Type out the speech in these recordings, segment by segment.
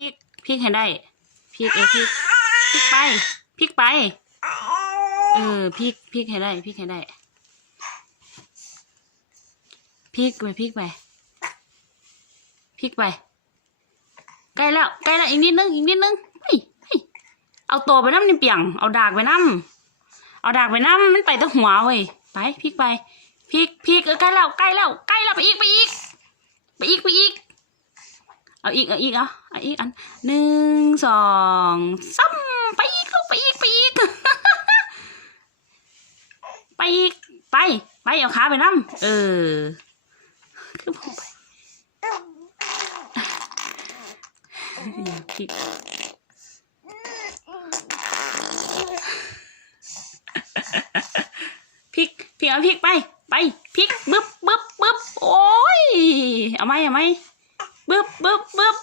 พิกพิกให้ได้พิกเอพิกพิกไปพิกไป เออพิกพิกให้ได้พิกให้ได้พิกไปพิกไปพิกไปใกล้แล้วใกล้แล้วอีกนิดนึงอีกนิดนึงเฮ้ยเฮ้ยเอาตัวไปน้ำนี่เปียงเอาดากไปน้ำเอาดากไปน้ำมันไปตั้งหัวเว้ยไปพิกไปพิกพิกเออใกล้แล้วใกล้แล้วใกล้แล้วไปอีกไปอีก ไปอีกไปอีก เอาอีกเอาอีกเอาเอาอีกอันหนึ่งสองสามไปอีกลูกไปอีกไปอีกไปอีกไปไปเอาขาไปน้ำเออคือพอไปอย่าพิกพิกพิกเอาพิกไปไปพิกบึ๊บบึ๊บบึ๊บโอ้ยเอาไหมเอาไหม บึ๊บบึ๊บบึ๊บ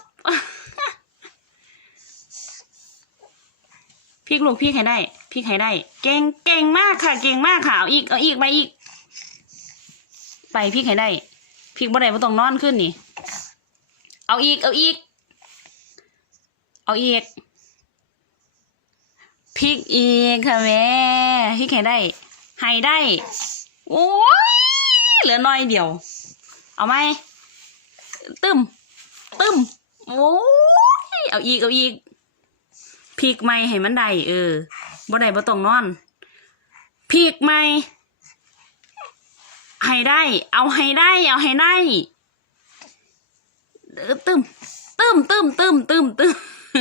พริกลูกพริกให้ได้พริกให้ได้ เก่งเก่งมากค่ะ เก่งมากค่ะเอาอีกเอาอีกไปอีก ไปพริกให้ได้พริกบ่ได้บ่ต้องนอนขึ้นนี่ เอาอีก เอาอีก เอาอีกพริกอีกค่ะแม่พริกให้ได้ให้ได้โอ้ยเหลือน้อยเดียว เอาไหมตึม ตึมโอ้ยเอาอีกเอาอีกพริกไม่ให้มันได้เออบ่ได้บ่ต้องนอนพริกไม่ให้ได้ เอาให้ได้ เอาให้ได้เออตึมตึมตึมตึมตึมตึ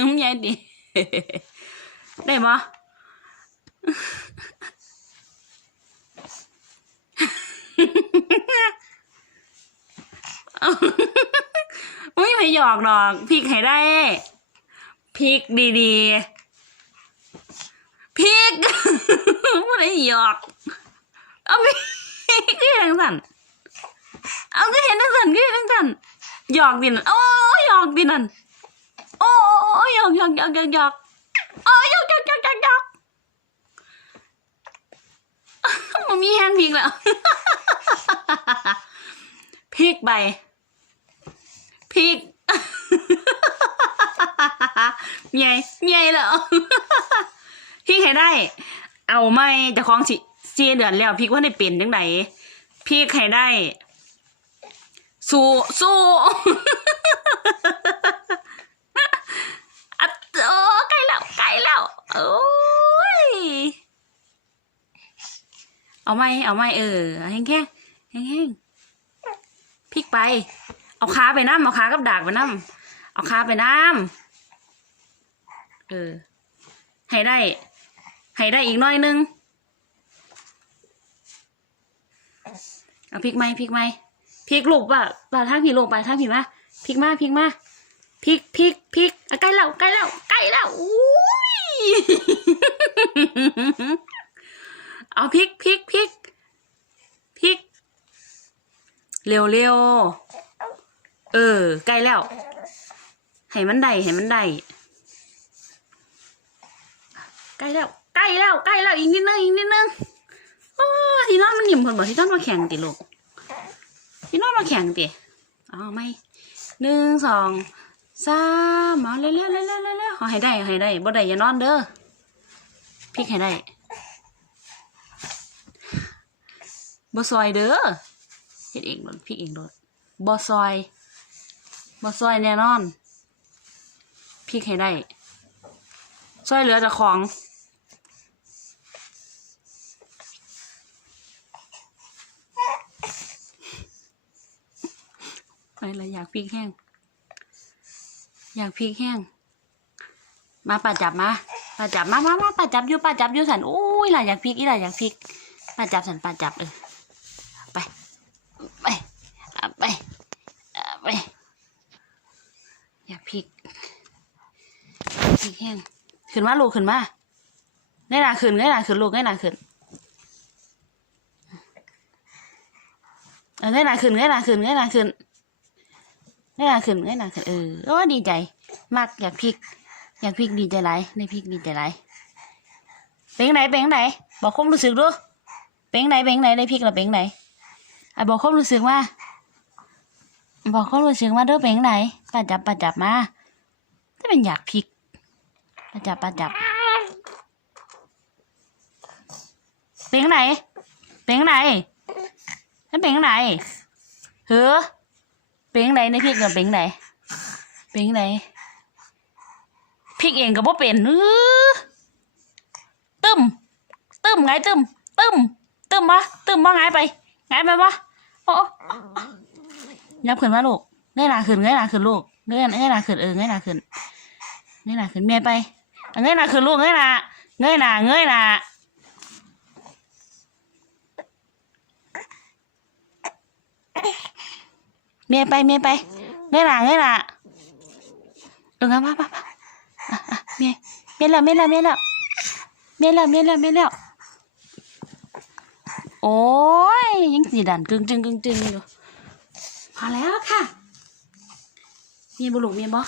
มยายดิได้บ่ ไม่หยอกหรอกพริกให้ได้พริกดีๆพริกไม่ได้หยอก เอาพริกก็เห็นทั้งสันเอาก็เห็นทั้งสันก็เห็นทั้งสันหยอกดินั่นโอ้หยอกดินั่นโอ้หยอกหยอกหยอกหยอกหยอกโอ้หยอกหยอกหยอกหยอกหยอกมันมีแฮนด์พริกแล้วพริกใบพริก เมียเมียเหรอพริกให้ได้ เอาไม่จะคล้องสิเสียเดือนแล้วพริกว่าได้เป็นจังไดพริกให้ได้ สู้สู้อัดโอ้ใกล้แล้วใกล้แล้วโอ้ยเอาไม่เอาไม่เออแห้งแค่แห้งแห้งพริกไป เอาขาไปน้ำเอาขากับดากไปน้ำ เอาขาไปน้ำเออ ให้ได้ ให้ได้อีกน้อยนึง เอาพริกไหมพริกไหมพริกลูกป่ะป่ะทางพี่ลงไปทางพี่มาพริกมาพริกมาพริกพริกพริกใกล้แล้วใกล้แล้วใกล้แล้วอุ้ยเอาพริกพริกพริกพริกเร็วเร็วเออใกล้แล้ว ให้มันได้ให้มันได้ใกล้แล้วใกล้แล้วใกล้แล้วอีกนิดนึงอีกนิดนึงโอ้ที่นอนมันหยิ่มคนบอกที่นอนมาแข่งติลูกที่นอนมาแข่งติเอไหมหนึ่งสองสามเอาเร็วเร็วเร็วเร็วเร็วเร็วเอาให้ได้เอให้ได้บ่ได้อย่านอนเด้อพริกให้ได้บ่ซอยเด้อเฮ็ดเองโดดพริกเองโดดบ่ซอยบ่ซอยแน่นอน ริกให้ได้ซอยเหลือแต่ของ ไปละอยากพริกแห้ง อยากพริกแห้ง มาป่าจับมาป่าจับมามามาป่าจับอยู่ป่าจับอยู่สันอุ้ยหล่ะอยากพริกอีหล่ะอยากพริกป่าจับสันป่าจับเออไป ไปไปไป อย่าพริก พริกแห้งขึ้นมาลูกขึ้นมาได้หนาขึ้นได้หนาขึ้นลูกได้หนาขึ้นเออได้หนาขึ้นได้หนาขึ้นได้หนาขึ้นได้หนาขึ้นได้หนาขึ้นเออโอ้ดีใจมากอยากพริก อยากพริกดีใจไรในพริกดีใจไรเป็นไหนเป็นไหนบอกความรู้สึกดูเป็นไหนเป็นไหนได้พริกแล้วเป็นไหนอะบอกความรู้สึกว่าบอกความรู้สึกว่าเด้อเป็นไหนป้าจับป้าจับมาถ้าเป็นอยากพลิก ปาจับปาจับเป็นไหนเป็นไหนนั่นเป็นไหนเฮ้อเป็นไหนในพริกกับเป็นไหนเป็นไหนพริกเองก็บ่เป็นเออตึมตึมไงตึมตึมตึมวะตึมวะไงไปไงไปวะโอ้ยับขึ้นมาลูกเงยหน้าขึ้นเงยหน้าขึ้นลูกเงยเงยหน้าขึ้นเออเงยหน้าขึ้นเงยหน้าขึ้นเมียไป เงยหน้าขึ้นลูกเงยหน้าเงยหน้าเงยหน้าเมียไปเมียไปเงยหน้าเงยหน้าเออมามามาอะอะเมียเมียแล้วเมียแล้วเมียแล้วเมียแล้วเมียแล้วเมียแล้วโอ้ยยังสีดันกึ่งจึงกึ่งจึงอยู่พอแล้วค่ะเมียบุลุกเมียบ่